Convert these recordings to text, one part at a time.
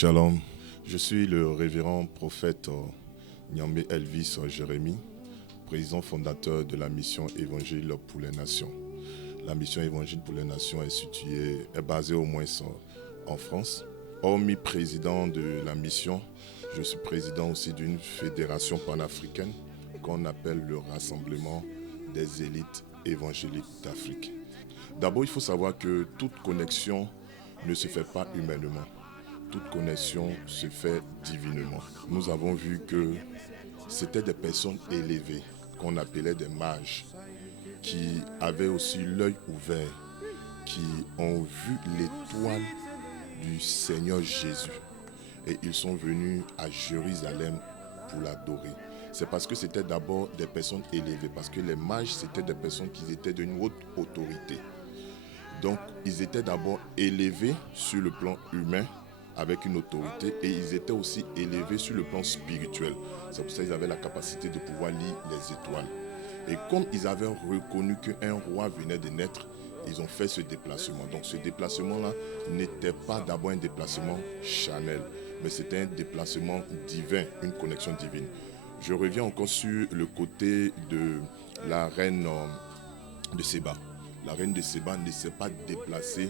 Shalom, je suis le révérend prophète Nyambé Elvis Jérémie, président fondateur de la mission Évangile pour les Nations. La mission Évangile pour les Nations est basée au moins en France. Hormis président de la mission, je suis président aussi d'une fédération panafricaine qu'on appelle le Rassemblement des élites évangéliques d'Afrique. D'abord, il faut savoir que toute connexion ne se fait pas humainement. Toute connexion se fait divinement. Nous avons vu que c'était des personnes élevées, qu'on appelait des mages, qui avaient aussi l'œil ouvert, qui ont vu l'étoile du Seigneur Jésus. Et ils sont venus à Jérusalem pour l'adorer. C'est parce que c'était d'abord des personnes élevées, parce que les mages, c'était des personnes qui étaient d'une haute autorité. Donc, ils étaient d'abord élevés sur le plan humain, avec une autorité, et ils étaient aussi élevés sur le plan spirituel. C'est pour ça qu'ils avaient la capacité de pouvoir lire les étoiles. Et comme ils avaient reconnu qu'un roi venait de naître, ils ont fait ce déplacement. Donc ce déplacement-là n'était pas d'abord un déplacement charnel, mais c'était un déplacement divin, une connexion divine. Je reviens encore sur le côté de la reine de Séba. La reine de Séba ne s'est pas déplacée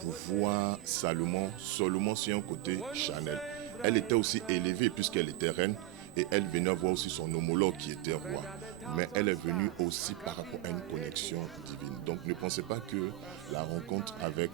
pour voir Salomon seulement sur un côté charnel. Elle était aussi élevée puisqu'elle était reine et elle venait voir aussi son homologue qui était roi. Mais elle est venue aussi par rapport à une connexion divine. Donc ne pensez pas que la rencontre avec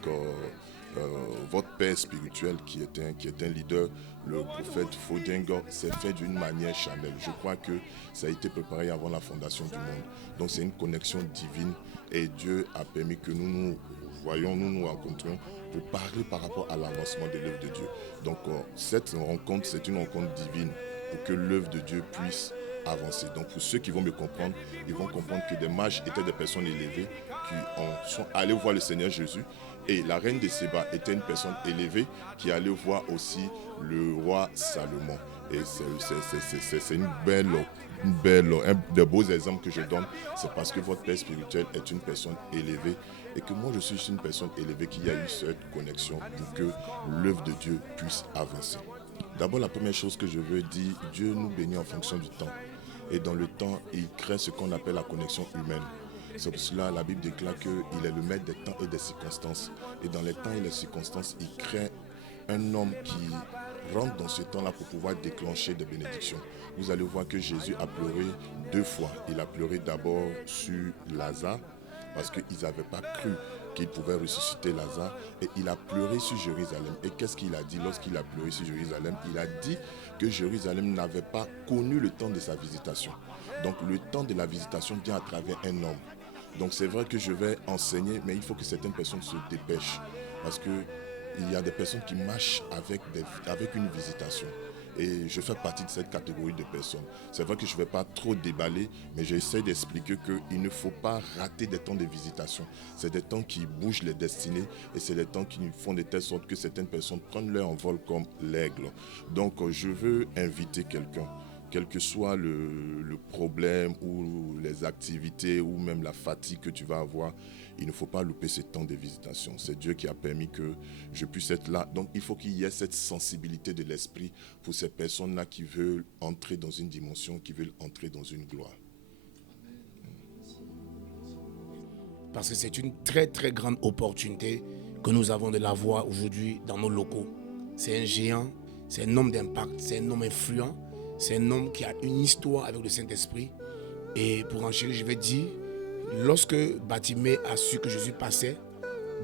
votre père spirituel qui est un leader, le prophète Fodengo, s'est fait d'une manière charnelle. Je crois que ça a été préparé avant la fondation du monde. Donc c'est une connexion divine et Dieu a permis que nous nous rencontrions pour parler par rapport à l'avancement de l'œuvre de Dieu. Donc cette rencontre, c'est une rencontre divine pour que l'œuvre de Dieu puisse avancer. Donc pour ceux qui vont me comprendre, ils vont comprendre que des mages étaient des personnes élevées qui sont allés voir le Seigneur Jésus. Et la reine de Séba était une personne élevée qui allait voir aussi le roi Salomon. Et c'est un des beaux exemples que je donne. C'est parce que votre père spirituel est une personne élevée et que moi je suis une personne élevée qui a eu cette connexion pour que l'œuvre de Dieu puisse avancer. D'abord, la première chose que je veux dire, Dieu nous bénit en fonction du temps. Et dans le temps, il crée ce qu'on appelle la connexion humaine. C'est pour cela la Bible déclare qu'il est le maître des temps et des circonstances. Et dans les temps et les circonstances, il crée un homme qui rentre dans ce temps-là pour pouvoir déclencher des bénédictions. Vous allez voir que Jésus a pleuré 2 fois. Il a pleuré d'abord sur Lazare, parce qu'ils n'avaient pas cru qu'il pouvait ressusciter Lazare. Et il a pleuré sur Jérusalem. Et qu'est-ce qu'il a dit lorsqu'il a pleuré sur Jérusalem? Il a dit que Jérusalem n'avait pas connu le temps de sa visitation. Donc le temps de la visitation vient à travers un homme. Donc c'est vrai que je vais enseigner, mais il faut que certaines personnes se dépêchent. Parce qu'il y a des personnes qui marchent avec une visitation. Et je fais partie de cette catégorie de personnes. C'est vrai que je ne vais pas trop déballer, mais j'essaie d'expliquer qu'il ne faut pas rater des temps de visitation. C'est des temps qui bougent les destinées et c'est des temps qui font de telle sorte que certaines personnes prennent leur envol comme l'aigle. Donc je veux inviter quelqu'un, quel que soit le problème ou les activités ou même la fatigue que tu vas avoir, il ne faut pas louper ce temps de visitation. C'est Dieu qui a permis que je puisse être là. Donc il faut qu'il y ait cette sensibilité de l'esprit pour ces personnes-là qui veulent entrer dans une dimension, qui veulent entrer dans une gloire. Parce que c'est une très très grande opportunité que nous avons de la voir aujourd'hui dans nos locaux. C'est un géant, c'est un homme d'impact, c'est un homme influent. C'est un homme qui a une histoire avec le Saint-Esprit. Et pour enchérir, je vais dire, lorsque Bartimée a su que Jésus passait,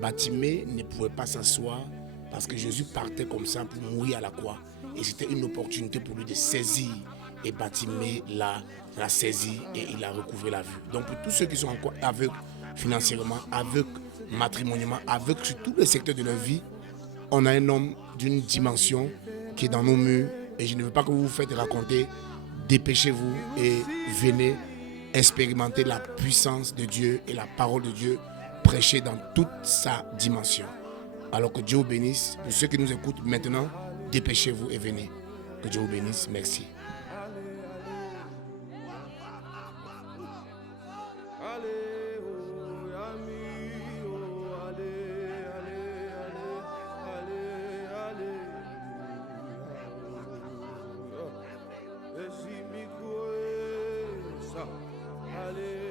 Bartimée ne pouvait pas s'asseoir parce que Jésus partait comme ça pour mourir à la croix. Et c'était une opportunité pour lui de saisir. Et Bartimée l'a saisi et il a recouvré la vue. Donc pour tous ceux qui sont encore aveugles financièrement, aveugles matrimonialement, aveugles sur tous les secteurs de leur vie, on a un homme d'une dimension qui est dans nos murs. Et je ne veux pas que vous vous faites raconter. Dépêchez-vous et venez expérimenter la puissance de Dieu et la parole de Dieu prêchée dans toute sa dimension. Alors que Dieu vous bénisse. Pour ceux qui nous écoutent maintenant, dépêchez-vous et venez. Que Dieu vous bénisse. Merci. Alléluia.